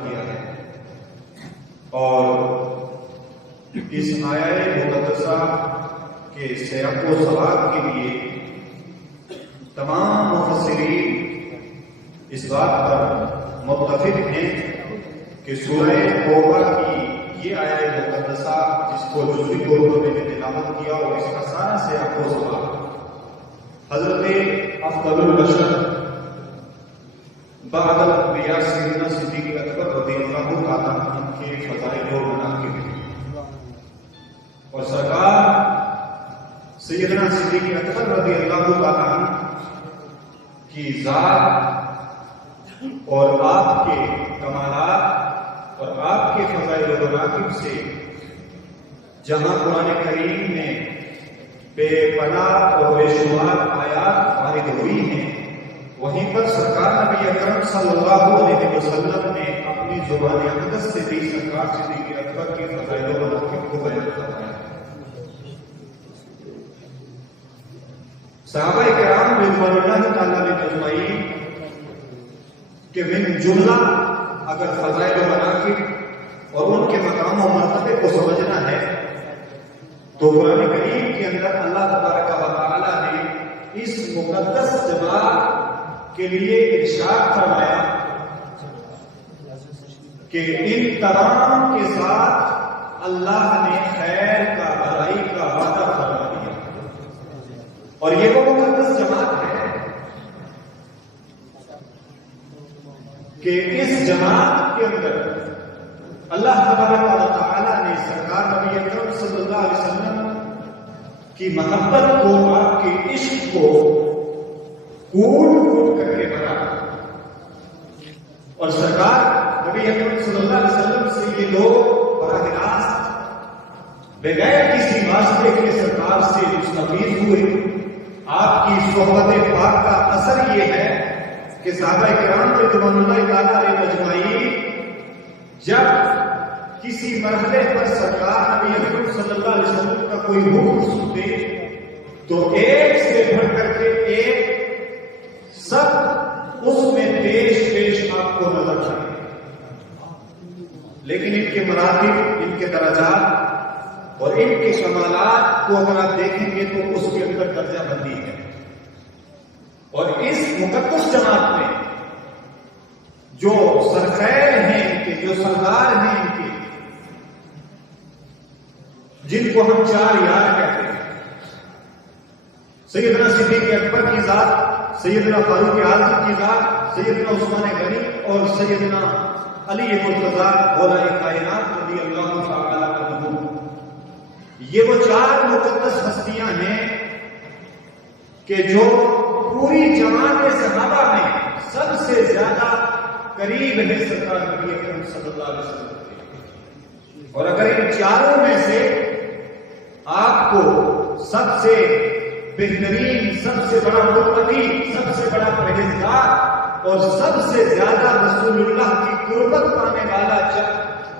کیا ہے، اور اس آیت مقدسہ کے سیاق و سباق کے لیے تمام مفسرین اس بات پر متفق ہیں کہ سورہ توبہ کی یہ آیت مقدسہ جس کو جزوی طور پر میں نے تلاوت کیا اور اس کا سارا سیاق و سباق حضرت افضل البشر بعد الانبیاء سیدنا صدیق اکبر رضی اللہ تعالیٰ عنہ کے فضائل و مناقب اور سرکار سیدنا صدیق اکبر رضی اللہ تعالیٰ عنہ کی ذات اور آپ کے کمالات اور آپ کے فضائل و مناقب سے جہاں قرآن کریم میں بے پناہ اور بے شمار آیات وارد ہوئی ہیں، وہیں پر سرکار نبی اکرم صلی اللہ علیہ وسلم نے اپنی زبان اقدس سے بھی سرکار صدیق اکبر کے فضائل و مناقب کو بیان فرمایا۔ صحابہ کرام رضوان اللہ تعالی علیہ اجمعین کہ من جملہ اگر فضائل و مناقب اور ان کے مقام و مرتبے کو سمجھنا ہے تو قرآن کریم کے اندر اللہ تبارک و تعالی نے اس مقدس جماعت کے لیے ارشاد فرمایا کہ ان تمام کے ساتھ اللہ نے خیر کا بھلائی کا وعدہ فرما دیا، اور یہ وہ مقدس جماعت ہے کہ اس جماعت کے اندر اللہ تبارک و تعالی نے سرکار نبی اکرم صلی اللہ علیہ وسلم کی محبت کو، آپ کے عشق کو کوٹ کوٹ کر کے بھرا، اور سرکار نبی اکرم صلی اللہ علیہ وسلم سے یہ لوگ براہ راست بغیر کسی واسطے کے سرکار سے مستفید ہوئے۔ آپ کی صحبت پاک کا اثر یہ ہے کہ صحابہ کرام رضوان اللہ تعالی علیہ اجمعین جب کسی مرحلے پر سرکار نبی اکرم صلی اللہ علیہ وسلم کا کوئی حکم سنتے تو ایک سے بڑھ کر کے ایک سب اس میں پیش آپ کو نظر آئے، لیکن ان کے مراتب، ان کے درجات اور ان کے کمالات کو اگر آپ دیکھیں گے تو اس کے اندر درجہ بندی ہے۔ اور اس مقدس جماعت میں جو سرخیر ہیں ان کے، جو سردار ہیں ان کے، جن کو ہم چار یار کہتے ہیں، سیدنا صدیق اکبر کی ذات، سیدنا فاروق اعظم کی ذات، سیدنا عثمان غنی اور سیدنا علی مرتضیٰ مولا کائنات رضی اللہ تعالی عنہ، یہ وہ چار مقدس ہستیاں ہیں کہ جو پوری جماعت صحابہ میں سب سے زیادہ قریب ہے سرکار نبی اکرم صلی اللہ علیہ وسلم کے، اور اگر ان چاروں میں سے آپ کو سب سے بہترین، سب سے بڑا متقی، سب سے بڑا پرہیزگار اور سب سے زیادہ رسول اللہ کی قربت پانے والا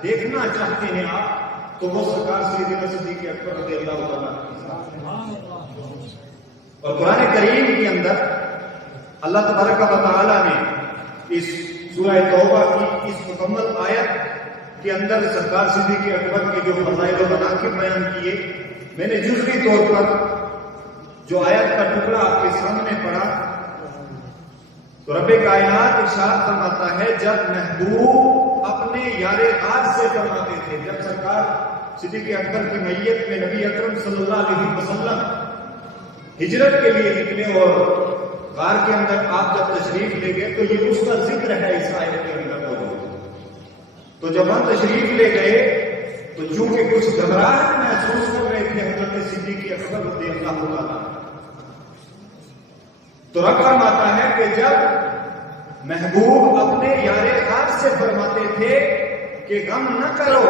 دیکھنا چاہتے ہیں آپ تو وہ سرکار سیدنا صدیق اکبر رضی اللہ عنہ۔ اور قرآن کریم کے اندر اللہ تبارک و تعالی نے اس سورہ توبہ کی اس مکمل آیت کے اندر سرکار صدیق اکبر کے جو فضائل و مناقب بیان کیے، میں نے جزوی طور پر جو آیت کا ٹکڑا آپ کے سامنے پڑھا تو رب کائنات ارشاد فرماتا ہے جب محبوب اپنے یار غار سے فرماتے تھے، جب سرکار صدیق اکبر کی میت میں نبی اکرم صلی اللہ علیہ وسلم ہجرت کے لیے نکلے اور غار کے اندر آپ جب تشریف لے گئے تو یہ اس کا ذکر ہے اس آیت کے اندر موجود۔ تو جب ہم تشریف لے گئے تو چونکہ کچھ گھبراہٹ محسوس کر رہے تھے حضرت صدیق اکبر رضی اللہ تعالیٰ، تو رب فرماتا ہے کہ جب محبوب اپنے یار غار سے فرماتے تھے کہ غم نہ کرو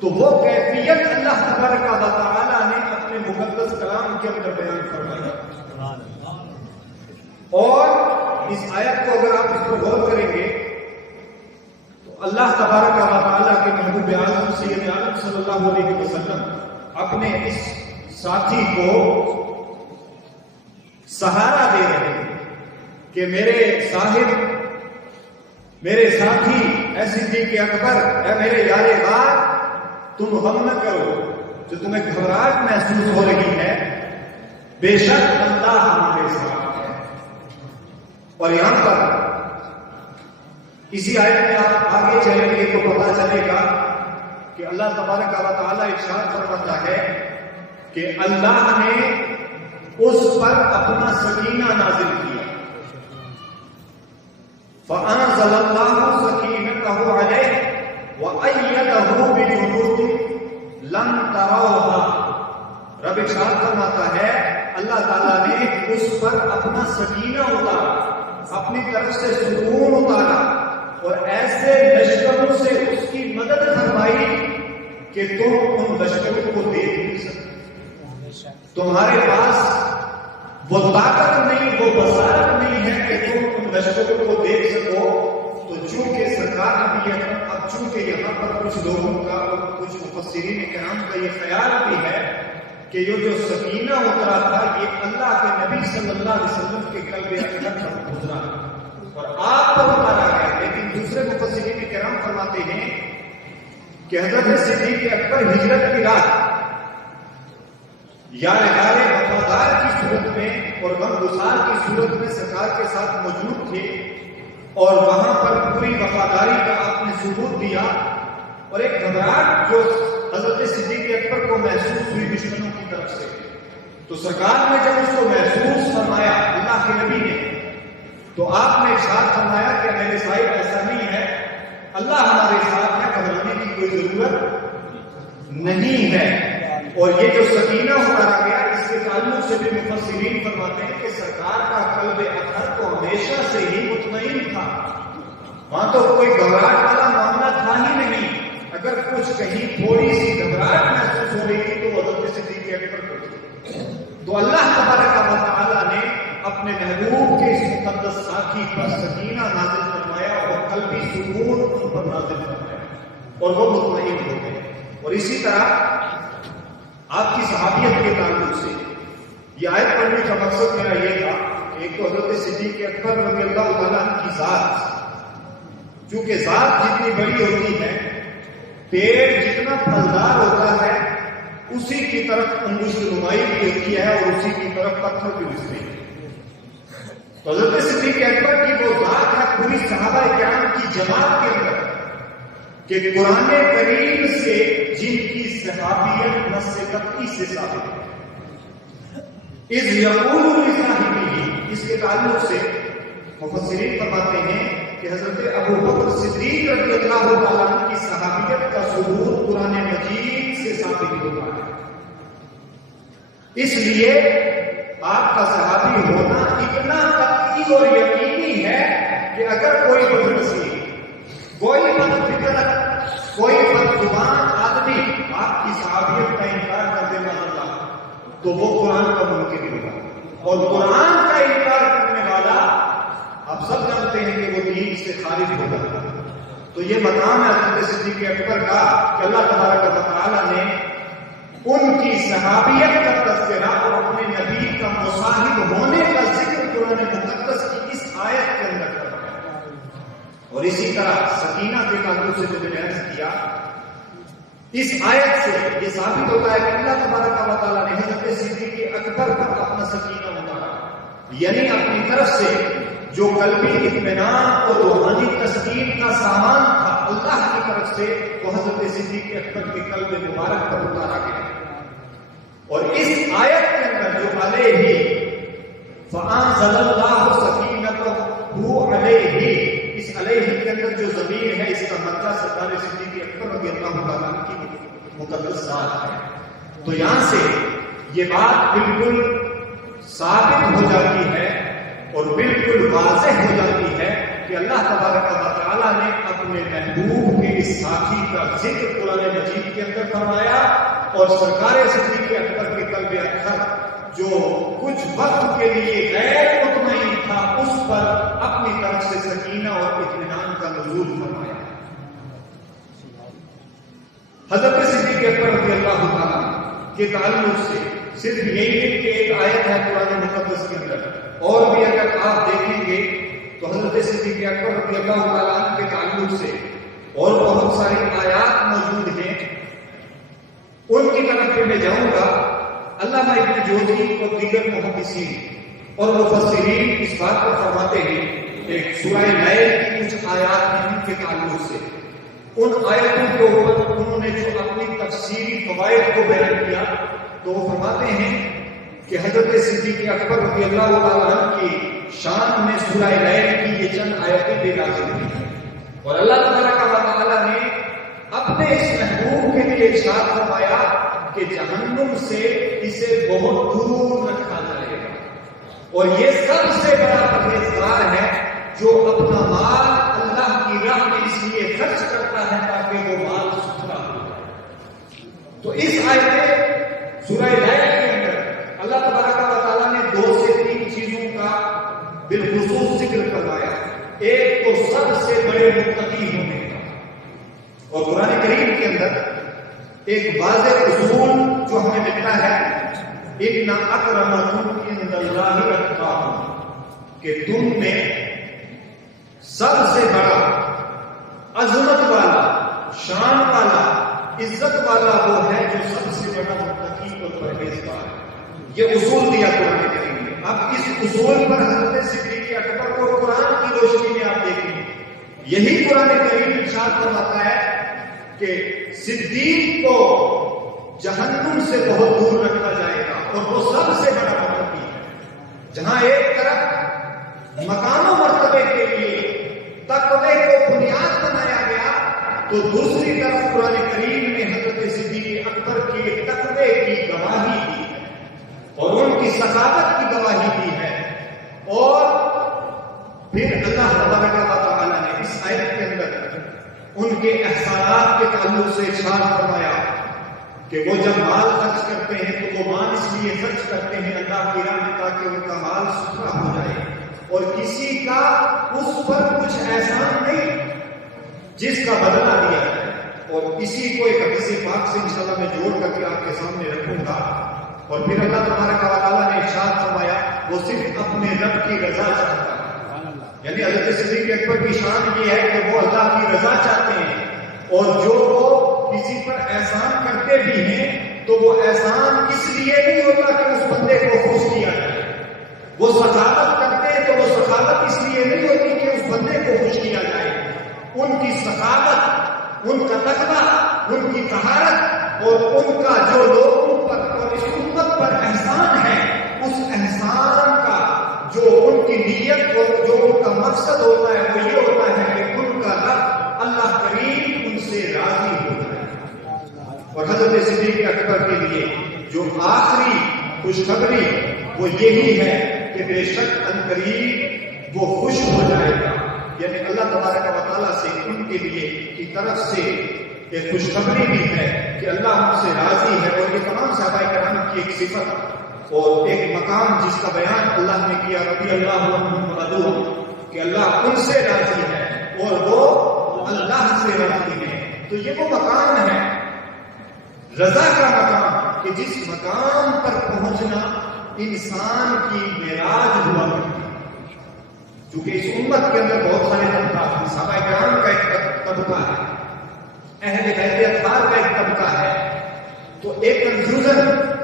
تو وہ کیفیت اللہ تبارک و تعالی نے اپنے مقدس کلام کے اندر بیان فرمایا۔ اور اس آیت کو اگر آپ اس پر غور کریں گے تو اللہ تبارک و تعالی کے محبوب اعظم سید عالم صلی اللہ علیہ وسلم اپنے اس ساتھی کو سہارا دے رہے ہیں کہ میرے صاحب، میرے ساتھی اے صدیق اکبر، اے میرے یار غار، تم غم نہ کرو جو تمہیں گھبراہٹ محسوس ہو رہی ہے، بے شک اللہ ہمارے ساتھ ہے۔ اور یہاں پر اسی آیت میں آپ آگے چلیں گے تو پتا چلے گا کہ اللہ تبارک و تعالیٰ ارشاد فرماتا ہے کہ اللہ نے اس پر اپنا سکینہ نازل کیا، فَأَنزَلَ اللَّهُ سَكِينَتَهُ عَلَيْهِ وَأَيَّدَهُ بِجُنُودٍ لَمْ تَرَوْهَا۔ رب ارشاد فرماتا ہے اللہ تعالیٰ نے اس پر اپنا سکینہ اتارا، اپنی طرف سے سکون اتارا، اور ایسے لشکروں سے اس کی مدد فرمائی کہ تم ان لشکروں کو دیکھ نہیں سکتے، تمہارے پاس وہ طاقت نہیں، وہ بصارت نہیں ہے کہ تم ان لشکروں کو دیکھ سکو۔ تو چونکہ سرکار ابھی اب چونکہ یہاں پر کچھ لوگوں کا اور کچھ مفسرین کرام کا یہ خیال بھی ہے کہ یہ جو سکینہ اترا تھا یہ اللہ کے نبی صلی اللہ علیہ وسلم کے قلب اطہر پر گزرا اور آپ پر اتارا گیا، لیکن دوسرے مفسرین کرام فرماتے ہیں کہ حضرت صدیق اکبر ہجرت کی رات یار غار وفادار کی صورت میں اور غمگسار کی صورت میں سرکار کے ساتھ موجود تھے، اور وہاں پر پوری وفاداری کا آپ نے ثبوت دیا، اور ایک گھبراہٹ جو حضرت صدیق اکبر کو محسوس ہوئی دشمنوں کی طرف سے، تو سرکار نے جب اس کو محسوس فرمایا اللہ کے نبی نے، تو آپ نے ارشاد فرمایا کہ میرے صاحب ایسا نہیں ہے، اللہ ہمارے ساتھ ہے، گھبرانے کی کوئی ضرورت نہیں ہے۔ اور یہ جو سکینہ اتارا گیا اس کے تعلق سے بھی مفسرین فرماتے ہیں کہ سرکار کا قلب اطہر تو ہمیشہ سے ہی مطمئن تھا، وہاں تو کوئی گھبراہٹ والا معاملہ تھا ہی نہیں، اگر کچھ کہیں تھوڑی سی گھبراہٹ محسوس ہو رہی تھی تو حضرت صدیق اکبر کو، تو اللہ تبارک و تعالیٰ نے اپنے محبوب کے اس مقدس ساتھی پر سکینہ نازل فرمایا اور قلبی سکون ان پر نازل فرمایا اور وہ مطمئن ہو گئے۔ اور اسی طرح آپ کی صحابیت کے تعلق سے یہ آیت پڑھنے کا مقصد میرا یہ تھا کہ ایک تو حضرت صدیق اکبر رضی اللہ تعالیٰ عنہ کی ذات، چونکہ ذات جتنی بڑی ہوتی ہے، پیڑ جتنا پھلدار ہوتا ہے، اسی کی طرف انگشت نمائی بھی ہوتی ہے اور اسی کی طرف پتھر بھی اٹھتے ہیں۔ تو حضرت صدیق اکبر کی وہ ذات ہے پوری صحابہ کرام کی جماعت کے اندر کہ قرآن کریم سے جن کی صحابیت نص قطعی سے ثابت ہے، اذ یقول لصاحبہ، اس کے تعلق سے مفسرین فرماتے ہیں کہ حضرت ابو بکر صدیق رضی اللہ تعالیٰ عنہ کی صحابیت کا ثبوت قرآن مجید سے ثابت ہوتا ہے، اس لیے آپ کا صحابی ہونا اتنا قطعی اور یقینی ہے کہ اگر کوئی بدنصیب، کوئی بدفکرت، کوئی بدزبان آدمی آپ کی صحابیت کا انکار کر دے گا تو وہ قرآن کا منکر ہوگا، اور قرآن کا انکار کرنے والا آپ سب جانتے ہیں کہ وہ دین سے خارج ہوگا۔ تو یہ مقام ہے حضرت صدیق اکبر کا کہ اللہ تبارک و تعالیٰ نے ان کی صحابیت کا تذکرہ اور اپنے نبی کا مصاحب ہونے کا ذکر قرآن مقدس کی اس آیت کے اندر کرا۔ اور اسی طرح سکینہ کے تعلق سے جو میں نے عرض کیا، اس آیت سے یہ ثابت ہوتا ہے کہ اللہ تبارک و تعالیٰ نے حضرت صدیق اکبر پر اپنا سکینہ اتارا، یعنی اپنی طرف سے جو قلبی اطمینان اور روحانی تسکین کا سامان تھا اللہ کی طرف سے، وہ حضرت صدیق اکبر کے قلب مبارک پر اتارا گیا۔ اور اس آیت کے اندر جو علیہ فَأَنزَلَ اللَّهُ سَكِينَتَهُ عَلَيْهِ، اس علیہ کے اندر جو ضمیر ہے اس کا مطلب سرکار صدیق اکبر رضی اللہ تعالیٰ عنہ کی مقدس ذات ہے۔ تو یہاں سے یہ بات بالکل ثابت ہو جاتی ہے اور بالکل واضح ہو جاتی ہے کہ اللہ تبارک و تعالیٰ نے اپنے محبوب کے اس ساتھی کا ذکر قرآن مجید کے اندر فرمایا، اور سرکار صدیق اکبر کے قلب اطہر جو کچھ وقت کے لیے غیر مطمئن تھا اس پر اپنی طرف سے سکینہ اور اطمینان کا نزول فرمایا۔ حضرت صدیق اکبر رضی اللہ تعالیٰ کے تعلق سے صرف یہی نہیں کہ ایک آیت ہے قرآن مقدس کے اندر، اور بھی اگر آپ دیکھیں گے تو حضرت صدیق اکبر رضی اللہ تعالیٰ عنہ کے تعلق سے اور بہت ساری آیات موجود ہیں، ان کی طرف پہ میں جاؤں گا۔ علامہ ابن جوزی اور دیگر محدثین اور مفسرین اس بات کو فرماتے ہیں کہ سورہ لیل کی کچھ آیات ہیں ان کے تعلق سے، ان آیتوں کے اوپر انہوں نے جو اپنی تفسیری فوائد کو بیان کیا تو وہ فرماتے ہیں کہ حضرت صدیق اکبر رضی اللہ تعالیٰ عنہ کی شان میں سورہ لیل کی یہ چند آیتیں بے نازل ہوئی اور اللہ تبارک و تعالیٰ نے اپنے اس محبوب کے لیے ارشاد فرمایا کہ جہنم سے اسے بہت دور رکھا جائے گا، اور یہ سب سے بڑا پرہیزگار ہے جو اپنا مال اللہ کی راہ میں اس لیے خرچ کرتا ہے تاکہ وہ مال ستھرا ہو۔ تو اس آیت میں سورہ لیل کے اندر اللہ تبارک و تعالیٰ نے 2 سے 3 چیزوں کا بالخصوص ذکر کروایا۔ ایک تو سب سے بڑے متقی ہونے کا، اور قرآن کریم کے اندر ایک واضح اصول جو ہمیں ملتا ہے، ان اکرمکم عند اللہ اتقاکم، کہ تم میں سب سے بڑا عظمت والا، شان والا، عزت والا وہ ہے جو سب سے بڑا متقی اور پرہیزگار ہے۔ یہ اصول دیا قرآن کریم نے۔ اب اس اصول پر حضرت صدیق اکبر کو قرآن کی روشنی میں آپ دیکھیں، یہی قرآن کریم ارشاد فرماتا ہے کہ صدیق کو جہنم سے بہت دور رکھا جائے گا اور وہ سب سے بڑا متقی ہے۔ جہاں ایک طرف مقام و مرتبے کے لیے تقوی کو بنیاد بنایا گیا، تو دوسری طرف قرآن کریم نے حضرت صدیق اکبر کے تقوی کی گواہی دی ہے اور ان کی سخاوت کی گواہی دی ہے۔ اور پھر اللہ تبارک و تعالیٰ نے اس آیت کے اندر ان کے احسانات کے تعلق سے ارشاد فرمایا کہ وہ جب مال خرچ کرتے ہیں تو وہ مال اس لیے خرچ کرتے ہیں اللہ کی راہ میں تاکہ ان کا مال ستھرا ہو جائے، اور کسی کا اس پر کچھ احسان نہیں جس کا بدلہ دیا جائے۔ اور اسی کو ایک حدیث پاک سے انشاءاللہ میں جوڑ کر کے آپ کے سامنے رکھوں گا۔ اور پھر اللہ تبارک و تعالیٰ نے ارشاد فرمایا وہ صرف اپنے رب کی رضا چاہتا ہے، یعنی حضرت صدیق اکبر کی شان یہ ہے کہ وہ اللہ کی رضا چاہتے ہیں، اور جو وہ کسی پر احسان کرتے بھی ہیں تو وہ احسان اس لیے نہیں ہوتا کہ اس بندے کو خوش کیا جائے، وہ سخاوت کرتے ہیں تو وہ سخاوت اس لیے نہیں ہوتی کہ اس بندے کو خوش کیا جائے، ان کی سخاوت، ان کا تقویٰ، ان کی طہارت اور ان کا جو لوگوں پر اور اس امت پر احسان ہے، اس احسان کا جو ان کی نیت اور جو ان کا مقصد ہوتا ہے وہ یہ ہوتا ہے کہ ان کا رب اللہ کریم ان سے راضی ہو جائے۔ اور حضرت صدیق اکبر کے لیے جو آخری خوشخبری وہ یہی ہے کہ بے شک عنقریب وہ خوش ہو جائے گا، یعنی اللہ تبارک و تعالیٰ سے ان کے لیے کی طرف سے ایک خوشخبری بھی ہے کہ اللہ ان سے راضی ہے۔ اور یہ تمام صحابہ کرام کی ایک صفت اور ایک مقام جس کا بیان اللہ نے کیا رضی اللہ عنہم ورضوا، کہ اللہ ان سے راضی ہے اور وہ اللہ سے راضی ہے۔ تو یہ وہ مقام ہے رضا کا مقام کہ جس مقام پر پہنچنا انسان کی معراج ہوا کرتی ہے۔ چونکہ اس امت کے اندر بہت سارے طبقات ہیں، صحابہ کرام کا ایک طبقہ ہے، اہل بیت اطہار کا ایک طبقہ ہے، تو ایک کنفیوژن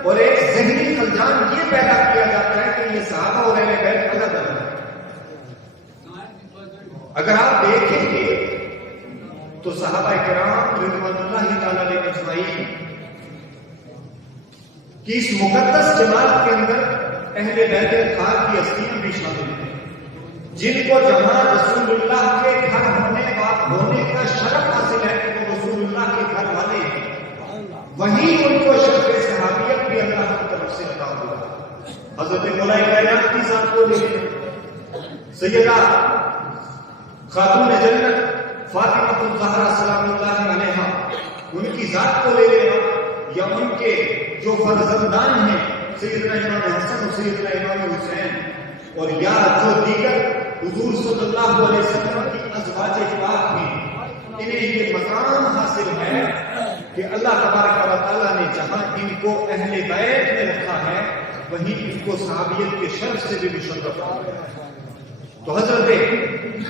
اور ایک ذہنی خلجان یہ پیدا کیا جاتا ہے کہ یہ صحابہ اور اہل بیت الگ الگ ہے۔ اگر آپ دیکھیں گے تو صحابہ کرام رضوان اللہ تعالی علیہ اجمعین کی اس مقدس جماعت کے اندر اہل بیت اطہار کی ہستیاں بھی شامل ہیں، جن کو جہاں رسول اللہ کے گھر ہونے کا شرف حاصل ہے کہ وہ رسول اللہ کے گھر والے ہیں، وہیں ان کو شرف صحابیت بھی اللہ کی طرف سے عطا ہوا۔ حضرت مولا کائنات کی ذات کو لے لیں، سیدہ خاتون جنت فاطمہ الزہرا سلام اللہ علیہا، ان کی ذات کو لے لیں، یا ان کے جو فرزندان ہیں سیدنا امام حسن اور سیدنا امام حسین، اور یا جو دیگر حضور صلی اللہ علیہ وسلم کی ازواج پاک ہیں، انہیں یہ مقام حاصل ہے کہ اللہ تبارک و تعالیٰ نے جہاں ان کو اہل بیت میں رکھا ہے وہیں ان کو صحابیت کے شرف سے بھی مشرف کیا ہے۔ تو حضرت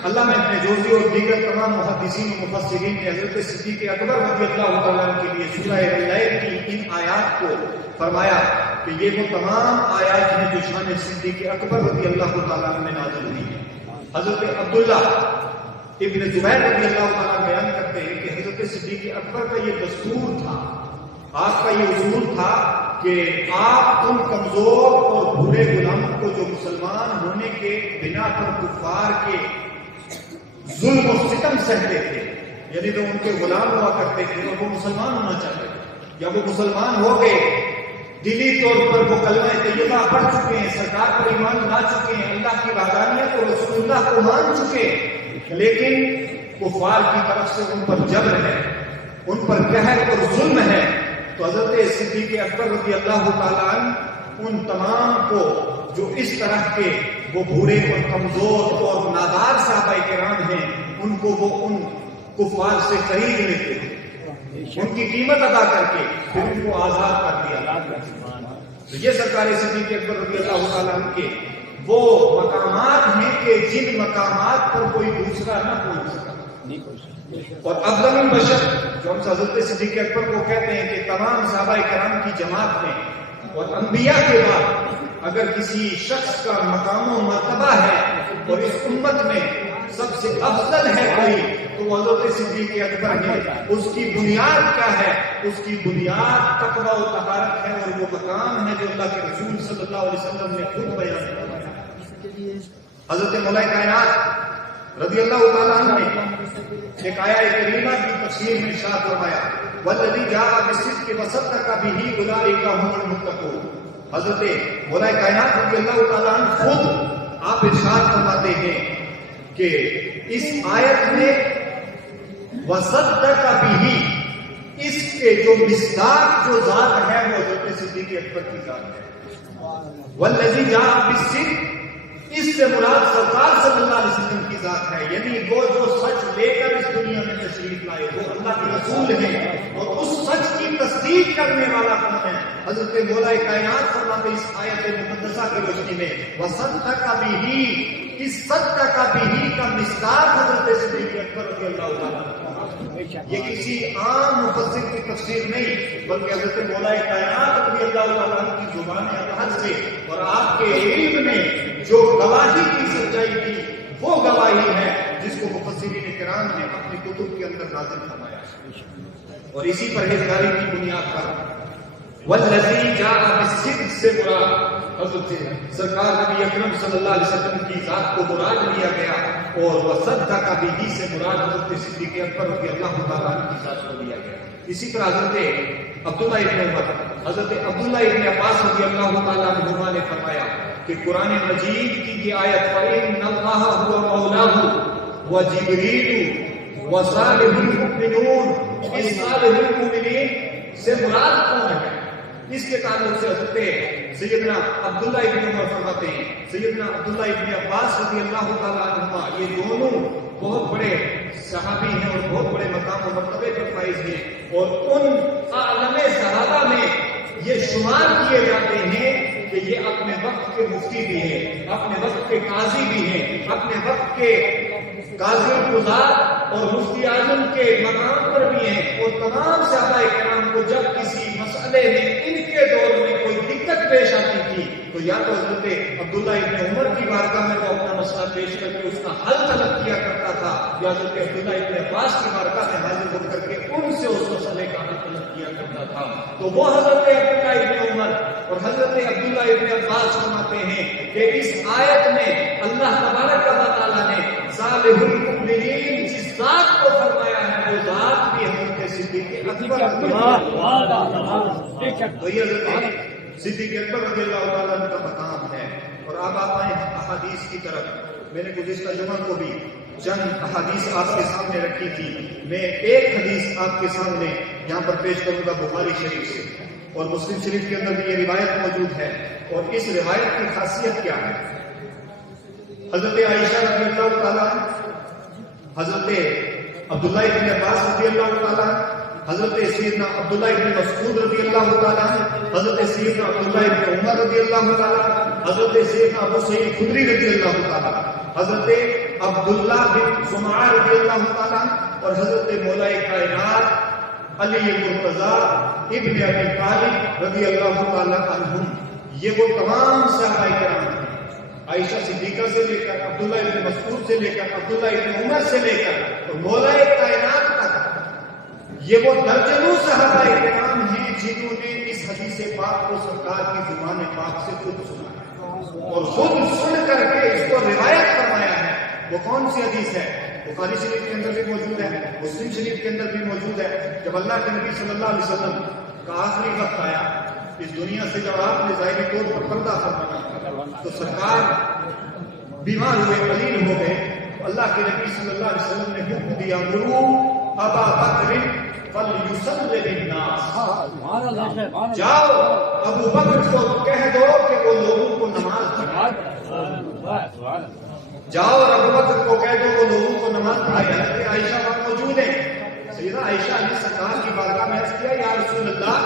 علامہ ابن جوزی اور دیگر تمام محدثین و مفسرین نے حضرت صدیق اکبر رضی اللہ تعالیٰ عنہ کے لیے سورہ اللیل کی ان آیات کو فرمایا کہ یہ وہ تمام آیات ہیں جو شان صدیق اکبر رضی اللہ تعالیٰ عنہ میں نازل ہوئی ہیں۔ حضرت عبداللہ ابن زبیر رضی اللہ تعالیٰ بیان کرتے ہیں کہ حضرت صدیق اکبر کا یہ دستور تھا، آپ کا یہ اصول تھا کہ آپ ان کمزور اور بوڑھے غلاموں کو جو مسلمان ہونے کے بنا پر کفار کے ظلم و ستم سہتے تھے، یعنی تو ان کے غلام ہوا کرتے تھے اور وہ مسلمان ہونا چاہتے تھے، یا وہ مسلمان ہو گئے، دلی طور پر وہ کلمہ طیبہ پڑھ چکے ہیں، سرکار پر ایمان لا چکے ہیں، اللہ کی وحدانیت اور رسول اللہ کو مان چکے ہیں، لیکن کفار کی طرف سے ان پر جبر ہے، ان پر قہر اور ظلم ہے، تو حضرت صدیق اکبر رضی اللہ تعالیٰ عنہ ان تمام کو جو اس طرح کے وہ بوڑھے اور کمزور اور نادار صحابہ کرام ہیں، ان کو وہ ان کفار سے خرید لیتے تھے، ان کی قیمت ادا کر کے پھر ان کو آزاد کر دیا۔ تو یہ سرکار صدیق اکبر رضی اللہ تعالیٰ عنہ کے وہ مقامات ہیں کہ جن مقامات پر کوئی دوسرا نہ پہنچ سکا۔ اور افضل البشر جو ہم حضرت صدیق اکبر کو کہتے ہیں کہ تمام صحابہ کرام کی جماعت میں اور انبیاء کے بعد اگر کسی شخص کا مقام و مرتبہ ہے اور اس امت میں سب سے افضل ہے کوئی، تو وہ حضرت صدیق اکبر ہے۔ اس کی بنیاد کیا ہے؟ اس کی بنیاد تقوی و طہارت ہے، اور وہ مقام ہے جو اللہ کے رسول صلی اللہ علیہ وسلم نے خود بیان کیا۔ حضرت مولا کائنات رضی اللہ تعالیٰ عنہ نے ایک آیہ کریمہ کی تفسیر میں ارشاد فرمایا، والذی جاء بالصدق وصدق بہ اولئک هم المتقون۔ حضرت مولا کائنات رضی اللہ تعالیٰ عنہ خود آپ ارشاد فرماتے ہیں کہ اس آیت میں وصدق بہ، اس کے جو مصداق جو ذات ہے وہ حضرت صدیق اکبر کی ذات ہے۔ والذی جاء بالصدق، اس سے مراد سرکار صلی اللہ علیہ وسلم کی ذات ہے، یعنی وہ جو سچ لے کر اس دنیا میں تشریف لائے وہ اللہ کے رسول ہیں، اور اس سچ کی تصدیق کرنے والا کون ہے؟ حضرت مولا کائنات فرماتے اس آیت مقدسہ کی روشنی میں وصدق بہ، اس صدق بہ کا مصداق حضرت صدیق اکبر رضی اللہ تعالیٰ۔ یہ کسی عام مفسر کی تفسیر نہیں، بلکہ حضرت مولا کائنات رضی اللہ تعالیٰ کی زبان اطہر سے اور آپ کے علم میں جو گواہی کی سچائی کی وہ گواہی ہے جس کو مفسرین کرام نے اپنی کتب کے اندر نازل فرمایا، اور اسی پرہیزگاری کی بنیاد پر والذی جاء بالصدق سے مراد حضرت سرکار نبی اکرم صلی اللہ علیہ وسلم کی ذات کو مراد لیا گیا، اور وصدق بہ سے مراد حضرت صدیق اکبر رضی اللہ تعالیٰ عنہ کی ذات کو لیا گیا۔ اسی طرح حضرت عبداللہ ابن عمر، حضرت عبداللہ ابن عباس رضی اللہ تعالیٰ عنہما نے فرمایا کہ قرآن مجید کی یہ آیت فَإِنَّ اللَّهَ هُوَ مَوْلَاهُ وَجِبْرِيلُ وَصَالِحُ الْمُؤْمِنُونَ، اس صالح المؤمنین سے مراد کون ہے؟ اس کے تعلق سے حضرت سیدنا عبداللہ ابن عمر فرماتے ہیں، سیدنا عبداللہ ابن عباس رضی اللہ تعالیٰ عنہما یہ دونوں بہت بڑے صحابی ہیں اور بہت بڑے مقام و مرتبے پر فائز ہیں، اور ان عالم صحابہ میں یہ شمار کیے جاتے ہیں کہ یہ اپنے وقت کے مفتی بھی ہیں، اپنے وقت کے قاضی بھی ہیں، اپنے وقت کے قاضی القضات اور مفتی اعظم کے مقام پر بھی ہیں، اور تمام صحابہ کرام کو جب کسی مسئلے میں ان کے دور میں کوئی دقت پیش آتی تھی تو یا تو حضرت عبداللہ ابن عمر کی بارگاہ میں وہ اپنا مسئلہ پیش کر کے اس کا حل طلب کیا کرتا تھا، یا حضرت عبداللہ ابن عباس کی بارگاہ میں حاضر ہو کر کے ان سے اس مسئلے کا حل طلب کیا کرتا تھا۔ تو وہ حضرت عبداللہ ابن عمر اور حضرت عبداللہ ابن عباس فرماتے ہیں کہ اس آیت میں اللہ تبارک و تعالیٰ نے صالح المؤمنین جس ذات کو فرمایا ہے وہ ذات بھی حضرت صدیق اکبر تو یہ حضرت صدیق اکبر رضی اللہ تعالیٰ عنہ کا مقام ہے۔ اور اب آپ آئیں احادیث کی طرف۔ میں نے گزشتہ جمعہ کو بھی چند احادیث آپ کے سامنے رکھی تھی، میں ایک حدیث آپ کے سامنے یہاں پر پیش کروں گا بخاری شریف سے، اور مسلم شریف کے اندر بھی یہ روایت موجود ہے، اور اس روایت کی خاصیت کیا ہے؟ حضرت عائشہ رضی اللہ تعالیٰ، حضرت عبداللہ ابن عباس رضی اللہ تعالیٰ، حضرت سیدنا عبداللہ ابن مسعود رضی اللہ تعالیٰ، حضرت سیدنا عبداللہ ابن عمر رضی اللہ تعالیٰ، حضرت سیدنا ابو سعید خدری رضی اللہ تعالیٰ، حضرت عبداللہ بن زمعہ رضی اللہ تعالیٰ اور حضرت مولا کائنات علی مرتضیٰ ابن ابی طالب رضی اللہ تعالیٰ عنہم، یہ وہ تمام صحابہ کرام ہیں، عائشہ صدیقہ سے لے کر عبداللہ ابن مسعود سے لے کر عبداللہ ابن عمر سے لے کر اور مولا کائنات تک، یہ وہ درجنوں صحابہ کرام ہیں جنہوں نے اس حدیث پاک کو سرکار کی زبان پاک سے خود سنا ہے اور خود سن کر کے اس کو روایت فرمایا ہے۔ وہ کون سی حدیث ہے؟ بخاری شریف کے اندر بھی موجود ہے، مسلم شریف کے اندر بھی موجود ہے۔ جب اللہ کے نبی صلی اللہ علیہ وسلم کا آخری وقت آیا اس دنیا سے، جب آپ نے ظاہری طور پر پردہ فرمایا تو سرکار بیمار ہوئے، قلیل ہو گئے۔ اللہ کے نبی صلی اللہ علیہ وسلم نے حکم دیا، مرو ابا بکر فلیصلی بالناس، جاؤ ابو بکر کو کہہ دو کہ وہ لوگوں کو نماز پڑھائے، جاؤ اور ابو بکر کو کہہ دو وہ لوگوں کو نماز پڑھائے۔ حضرت عائشہ وہاں موجود ہیں، سیدہ عائشہ نے سرکار کی بارگاہ میں عرض کیا، یا رسول اللہ،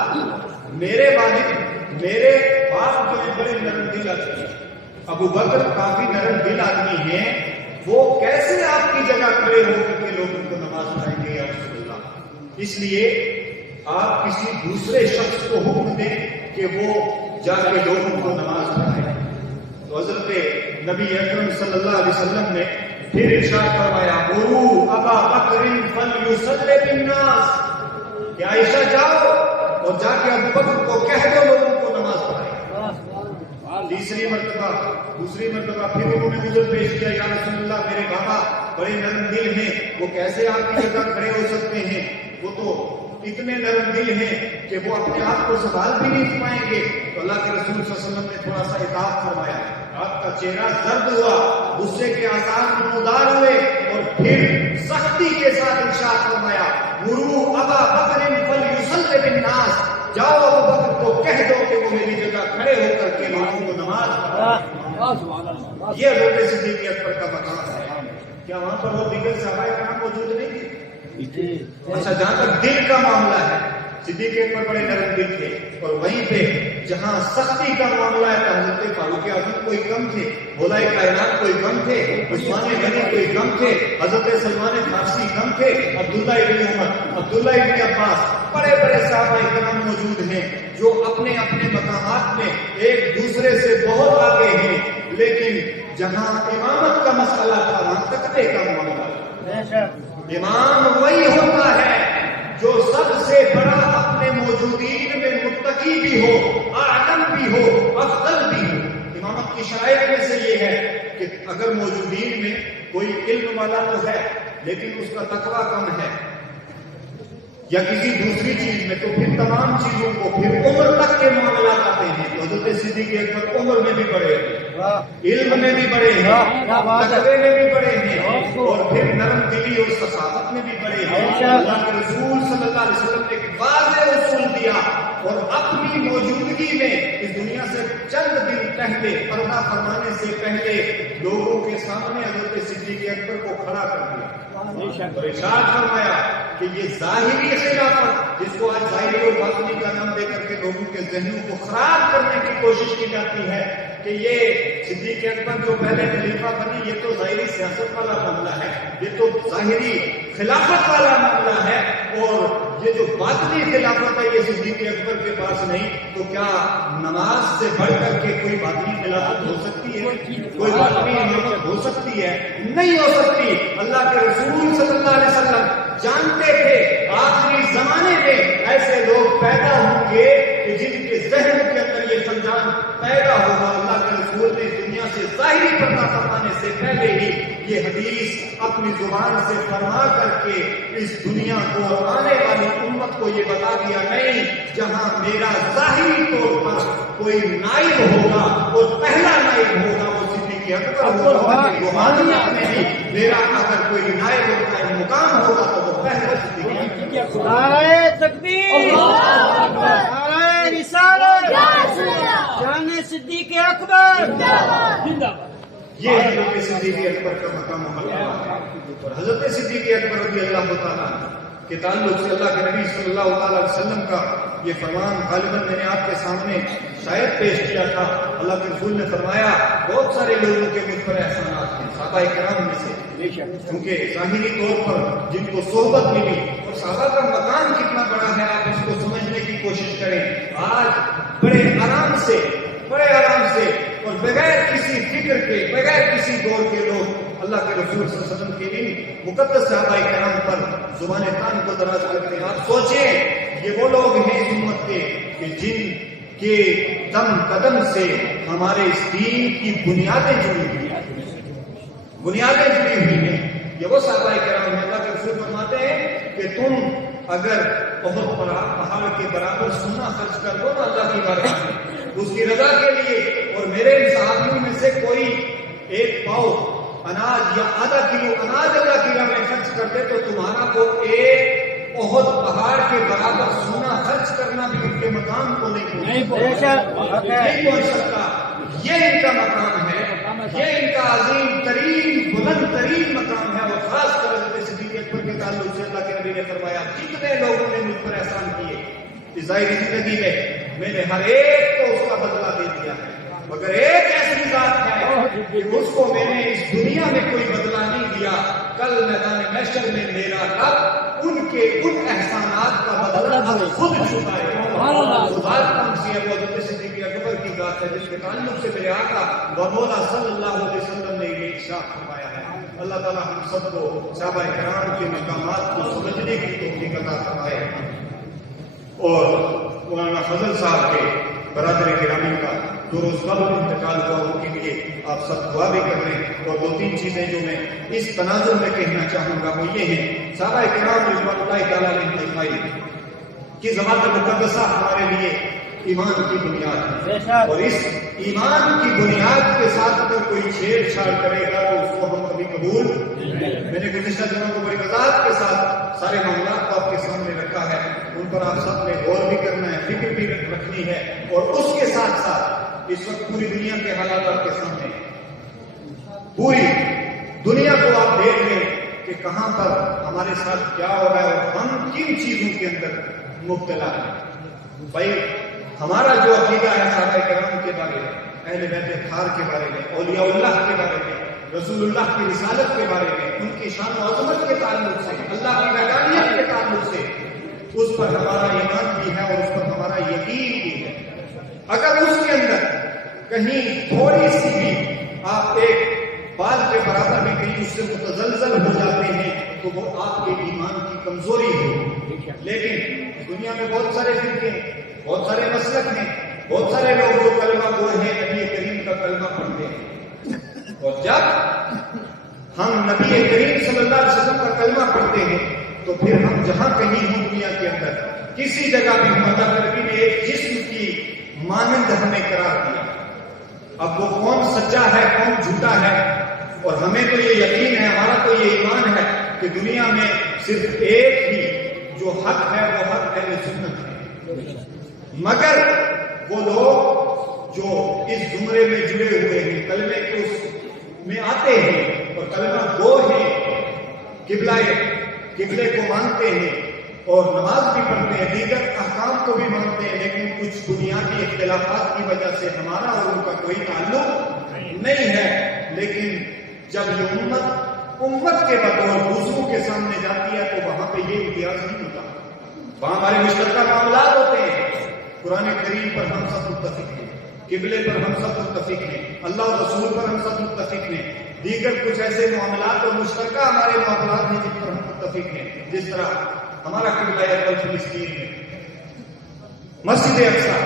میرے والد میرے باپ جو بڑے نرم دل آدمی ہیں، ابو بکر کافی نرم دل آدمی ہیں، وہ کیسے آپ کی جگہ کھڑے ہو کر کے لوگوں کو نماز پڑھائیں گے یا رسول اللہ؟ اس لیے آپ کسی دوسرے شخص کو حکم دیں کہ وہ جا کے لوگوں کو نماز پڑھائے۔ تو حضرت نبی اکرم صلی اللہ علیہ وسلم نے پھر ارشاد فرمایا، مرو ابا بکر فلیصلی بالناس، کہ عائشہ جاؤ اور جا کے ابو بکر کو کہہ دو لوگوں کو نماز پڑھائے۔ تیسری مرتبہ دوسری مرتبہ پھر انہوں نے عذر پیش کیا، یا رسول اللہ، میرے بابا بڑے نرم دل ہیں، وہ کیسے آپ کی جگہ کھڑے ہو سکتے ہیں؟ وہ تو اتنے نرم دل ہیں کہ وہ اپنے آپ کو سنبھال بھی نہیں پائیں گے۔ تو اللہ کے رسول صلی اللہ علیہ وسلم نے تھوڑا سا عتاب فرمایا، آپ کا چہرہ زرد ہوا، غصے کے آثار نمودار ہوئے، اور پھر سختی کے ساتھ ارشاد فرمایا، مرو ابا بکر فلیصلی بالناس، جاؤ ابو بکر کو کہہ دو کہ وہ میری جگہ کھڑے ہو کر کے لوگوں کو نماز پڑھائے۔ یہ حضرت صدیق اکبر کا مقام ہے۔ کیا وہاں پر وہ دیگر صحابہ کرام موجود نہیں تھے؟ اچھا، جہاں تک دل کا معاملہ ہے، صدیق اکبر بڑے نرم دل تھے، اور وہیں پہ جہاں سختی کا معاملہ ہے تو حضرت فاروق اعظم کوئی کم تھے، مولا کائنات کوئی کم تھے، عثمان غنی کوئی کم تھے، حضرت سلمان فارسی کم تھے، عبداللہ ابن عمر، عبداللہ ابن عباس، بڑے بڑے صحابہ کرام موجود ہیں جو اپنے اپنے مقامات میں ایک دوسرے سے بہت آگے ہیں، لیکن جہاں امامت کا مسئلہ تھا وہاں تقوی کا معاملہ ہے۔ امام وہی ہوتا ہے جو سب سے بڑا اپنے موجودین میں متقی بھی ہو، اعلم بھی ہو، افضل بھی ہو۔ امامت کی شرائط میں سے یہ ہے کہ اگر موجودین میں کوئی علم والا تو ہے لیکن اس کا تقویٰ کم ہے یا کسی دوسری چیز میں، تو پھر تمام چیزوں کو پھر عمر تک کے معاملات آتے ہیں۔ تو حضرت صدیق اکبر عمر میں بھی بڑے ہیں، علم میں بھی بڑے ہیں، تقوی میں بھی بڑے ہیں، اور پھر نرم دلی اور صحافت میں بھی بڑے ہیں۔ اللہ کے رسول صلی اللہ علیہ وسلم نے ایک واضح اصول دیا، اور اپنی موجودگی میں اس دنیا سے چند دن پہلے، پردہ فرمانے سے پہلے، لوگوں کے سامنے حضرت صدیق اکبر کو کھڑا کر دیا اور ارشاد فرمایا کہ یہ ظاہری خلافت، جس کو آج ظاہری اور باطنی کا نام دے کر کے لوگوں کے ذہنوں کو خراب کرنے کی کوشش کی جاتی ہے، کہ یہ صدیق اکبر جو پہلے خلیفہ بنی، یہ تو ظاہری سیاست والا معاملہ ہے، یہ تو ظاہری خلافت والا معاملہ ہے، اور یہ جو باطنی خلافت ہے یہ صدیق اکبر کے پاس نہیں۔ تو کیا نماز سے بڑھ کر کے کوئی باطنی خلافت ہو سکتی ہے؟ کوئی باطنی امامت ہو سکتی ہے؟ نہیں ہو سکتی۔ اللہ کے رسول صلی اللہ علیہ وسلم جانتے تھے آخری زمانے میں ایسے لوگ پیدا ہوں گے کہ جن کے ذہن کے اندر یہ سنجان پیدا ہوگا۔ اللہ کے رسول نے دنیا سے ظاہری پردہ فرمانے سے پہلے ہی یہ حدیث اپنی زبان سے فرما کر کے اس دنیا کو اور آنے والی امت کو یہ بتا دیا، نہیں، جہاں میرا ظاہری طور پر کوئی نائب ہوگا، اور پہلا نائب ہوگا وہ صدیق اکبر ہوگا، روحانیت میں بھی میرا اگر کوئی نائب ہوتا ہے مقام ہوگا تو وہ پہلا صدیق اکبر۔ نعرہ تکبیر، نعرہ رسالت، جان صدیق اکبر زندہ باد۔ یہ حضرت صدیق اکبر کا مقام و مرتبہ ہے، اور حضرت صدیق اکبر رضی اللہ تعالیٰ کے تعلق سے اللہ کے نبی صلی اللہ تعالی علیہ وسلم کا یہ فرمان غالباً میں نے آپ کے سامنے شاید پیش کیا تھا. اللہ کے رسول نے فرمایا بہت سارے لوگوں کے مجھ پر احسانات ہیں صحابہ کرام میں سے، کیونکہ ظاہری طور پر جن کو صحبت ملی اور صحابہ کا مقام کتنا بڑا ہے آپ اس کو سمجھنے کی کوشش کریں. آج بڑے آرام سے اور بغیر کسی فکر کے، بغیر کسی دور کے لوگ اللہ کے رسول صلی اللہ علیہ وسلم کے ان مقدس صحابہ کرام پر زبان تان کو دراز کرتے ہیں. آپ سوچیں یہ وہ لوگ ہیں اس امت کے کہ جن کے دم قدم سے ہمارے اس دین کی بنیادیں جڑی ہوئی ہیں. یہ وہ صحابہ کرام ہیں. اللہ کے رسول فرماتے ہیں کہ تم اگر بہت پہاڑ کے برابر سونا خرچ کر دو نا اللہ کی بارگاہ میں اس کی رضا کے لیے، اور میرے صحابیوں میں سے کوئی ایک پاؤ اناج یا آدھا کلو اناج اللہ کی راہ میں خرچ کر دے تو تمہارا کو ایک بہت پہاڑ کے برابر سونا خرچ کرنا بھی ان کے مقام کو نہیں پہنچ سکتا. یہ ان کا مقام ہے، یہ ان کا عظیم ترین بلند ترین مقام ہے. اور خاص طور سے صدیق اکبر کے تعلق سے اللہ کے نبی نے فرمایا جتنے لوگوں نے مجھ پر احسان کیے اس ظاہری زندگی میں نے ہر ایک کو اس کا بدلہ دے دیا ہے، مگر ایک ایسی ذات ہے کہ اس کو میں نے اس دنیا میں کوئی بدلہ نہیں دیا. کل میدان محشر میں میرا رب ان کے ان احسانات کا بدلہ خود چکائے گا. بات کون سی ہے؟ وہ حضرت صدیق اکبر کی بات ہے جس کے تعلق سے میرے آقا و مولا صلی اللہ علیہ وسلم نے یہ ارشاد فرمایا ہے. اللہ تعالیٰ ہم سب کو صحابہ کرام کے مقامات کو سمجھنے کی توفیق عطا فرمائے. اور مولانا فضل صاحب کے برادر گرامی کا جو روز قبل انتقال ہوا ان کے لیے آپ سب دعا بھی کر رہے ہیں. اور 2-3 چیزیں جو میں اس تناظر میں کہنا چاہوں گا وہ یہ ہیں صحابہ کرام رضوان اللہ تعالیٰ علیہ اجمعین کی ذوات مقدسہ ہمارے لیے ایمان کی بنیاد ہے، اور اس ایمان کی بنیاد کے ساتھ اگر کوئی چھیڑ چھاڑ کرے گا تو اس کو ہم کبھی قبول. میں نے گزشتہ دنوں کو بڑی وضاحت کے ساتھ سارے معاملات کو آپ کے سامنے رکھا ہے، ان پر آپ سب نے غور بھی کرنا ہے، فکر بھی رکھنی ہے. اور اس کے ساتھ ساتھ اس وقت پوری دنیا کے حالات آپ کے سامنے، پوری دنیا کو آپ دیکھ رہے ہیں کہ کہاں پر ہمارے ساتھ کیا ہو رہا ہے اور ہم کن چیزوں کے اندر مبتلا ہیں. بھائی ہمارا جو عقیدہ ہے صحابہ کرام کے بارے میں، اہل بیت اطہار کے بارے میں، اولیاء اللہ کے بارے میں، رسول اللہ کی رسالت کے بارے میں، ان کی شان و عظمت کے تعلق سے، اللہ کی وحدانیت کے تعلق سے اس پر ہمارا ایمان بھی ہے اور اس پر ہمارا یقین بھی ہے. اگر اس کے اندر کہیں تھوڑی سی بھی آپ ایک بال کے برابر بھی کہیں اس سے متزلزل ہو جاتے ہیں تو وہ آپ کے ایمان کی کمزوری ہے. لیکن دنیا میں بہت سارے فرقے ہیں، بہت سارے مسلک ہیں، بہت سارے لوگ جو کلمہ گو ہیں نبی کریم کا کلمہ پڑھتے ہیں. اور جب ہم نبی کریم صلی اللہ علیہ وسلم کا کلمہ پڑھتے ہیں تو پھر ہم جہاں کہیں ہوں دنیا کے اندر کسی جگہ بھی اللہ کے نبی نے ایک جسم کی مانند ہمیں قرار دیا. اب وہ کون سچا ہے کون جھوٹا ہے، اور ہمیں تو یہ یقین ہے، ہمارا تو یہ ایمان ہے کہ دنیا میں صرف ایک ہی جو حق ہے وہ حق اہل سنت ہے. مگر وہ لوگ جو اس زمرے میں جڑے ہوئے ہیں، کلمے کے اس میں آتے ہیں اور کلمہ گو ہیں، قبلے کو مانتے ہیں اور نماز بھی پڑھتے ہیں، دیگر احکام کو بھی مانتے ہیں، لیکن کچھ بنیادی اختلافات کی وجہ سے ہمارا اور ان کا کوئی تعلق نہیں ہے. لیکن جب یہ امت کے بطور دوسروں کے سامنے جاتی ہے تو وہاں پہ یہ امتیاز نہیں ہوتا. وہاں ہمارے مشترکہ معاملات ہوتے ہیں. قرآن کریم پر ہم سب متفق ہیں، قبلے پر ہم سب متفق ہیں، اللہ اور رسول پر ہم سب متفق ہیں. دیگر کچھ ایسے معاملات اور مشترکہ ہمارے معاملات ہیں جن پر ہم متفق ہیں. جس طرح ہمارا قبلہ اول فلسطین ہے، مسجد اقصیٰ.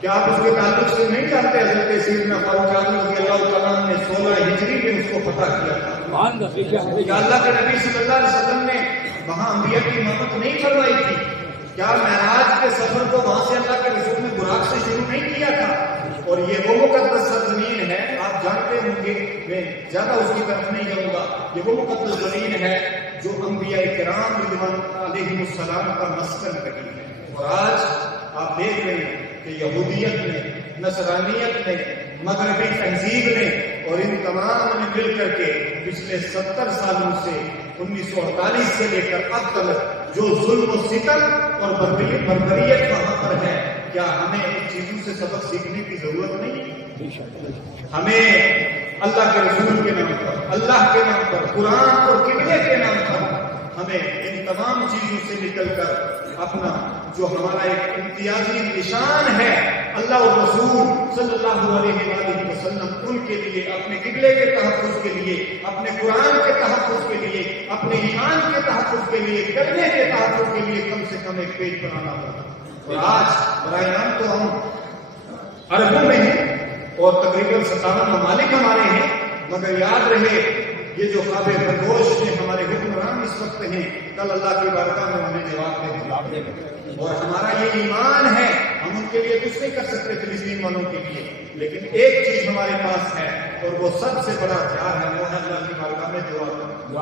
کیا آپ اس کے تعلق سے نہیں جانتے حضرت سیدنا فاروق اعظم رضی اللہ تعالیٰ نے 16 ہجری میں اس کو فتح کیا تھا؟ کیا اللہ کے نبی صلی اللہ علیہ وسلم نے وہاں انبیاء کی امامت نہیں فرمائی تھی؟ کیا معراج کے سفر کو وہاں سے اللہ کے رسول نے براق سے شروع نہیں کیا تھا؟ اور یہ وہ مقدس سرزمین ہے، آپ جانتے ہوں گے، میں زیادہ اس کی طرف نہیں جاؤں گا. یہ وہ مقدس زمین ہے جو انبیاء کرام رضوان علیہم السلام کا مسکن رہی ہے. اور آج آپ دیکھ رہے ہیں کہ یہودیت نے، نصرانیت نے، مغربی تہذیب نے اور ان تمام نے مل کر کے پچھلے 70 سالوں سے 1948 سے لے کر اب تک جو ظلم و ستم اور بربریت وہاں پر ہے، کیا ہمیں ان چیزوں سے سبق سیکھنے کی ضرورت نہیں؟ ہمیں اللہ کے رسول کے نام پر، اللہ کے نام پر، قرآن اور قبلے کے نام پر ہمیں ان تمام چیزوں سے نکل کر اپنا جو ہمارا ایک امتیازی نشان ہے اللہ اور رسول صلی اللہ علیہ وآلہ وسلم، ان کے لیے، اپنے قبلے کے تحفظ کے لیے، اپنے قرآن کے تحفظ کے لیے، اپنے ایمان کے تحفظ کے لیے، کرنے کے تحفظ کے لیے کم سے کم ایک پیج بنانا ہوگا۔ اور آج برائے نام تو ہم عربوں میں ہیں اور تقریباً 57 ممالک ہمارے ہیں، مگر یاد رہے یہ جو خواب بردوش میں ہمارے حکمران اس وقت ہیں، کل اللہ کی بارگاہ میں ہمیں جواب دیں گے۔ اور ہمارا یہ ایمان ہے، ہم ان کے لیے کچھ نہیں کر سکتے فلسطین والوں کے لیے، لیکن ایک چیز ہمارے پاس ہے اور وہ سب سے بڑا ہتھیار ہے، وہ ہے اللہ کی بارگاہ میں دعا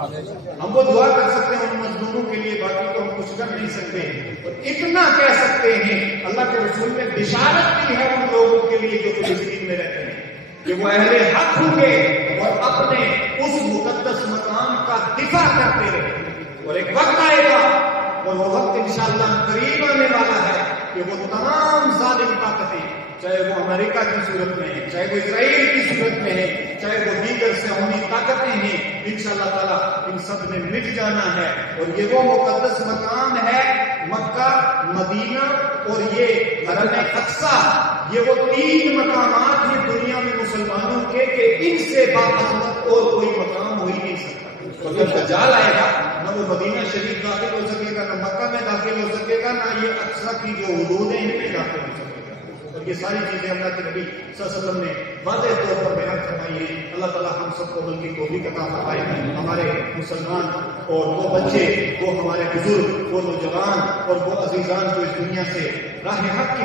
کرنا۔ ہم وہ دعا کر سکتے ہیں ان مظلوموں کے لیے، باقی تو ہم کچھ کر نہیں سکتے، اور اتنا کہہ سکتے ہیں اللہ کے رسول نے بشارت دی ہے ان لوگوں کے لیے جو فلسطین میں رہتے ہیں کہ وہ اہل حق ہوں گے اور اپنے اس مقدس مقام کا دفاع کرتے رہے، اور ایک وقت آئے گا اور وہ وقت انشاءاللہ قریب آنے والا ہے کہ وہ تمام ظالم طاقتیں، چاہے وہ امریکہ کی صورت میں ہیں، چاہے وہ اسرائیل کی صورت میں ہیں، چاہے وہ دیگر سیاسی طاقتیں ہیں، انشاءاللہ تعالیٰ ان سب نے مٹ جانا ہے۔ اور یہ وہ مقدس مقام ہے مکہ، مدینہ اور یہ حرم اقصی، یہ وہ 3 مقامات ہیں دنیا میں مسلمانوں کے کہ ان سے باعظمت اور کوئی مقام ہو ہی نہیں سکتا۔ تو جب دجال آئے گا نہ وہ مدینہ شریف داخل ہو سکے گا، نہ مکہ میں داخل ہو سکے گا، نہ یہ اقصی کی جو حدود ہیں ان میں داخل ہو سکے گا۔ اور یہ ساری چیزیں اللہ کے نبی صلی اللہ علیہ وسلم نے واضح طور پر بیان فرمائی ہیں۔ اللہ تعالیٰ ہم سب کو عمل کی توفیق عطا فرمائے، ہمارے مسلمان اور وہ بچے، وہ ہمارے بزرگ، وہ نوجوان اور وہ عزیزان جو اس دنیا سے راہ حق کی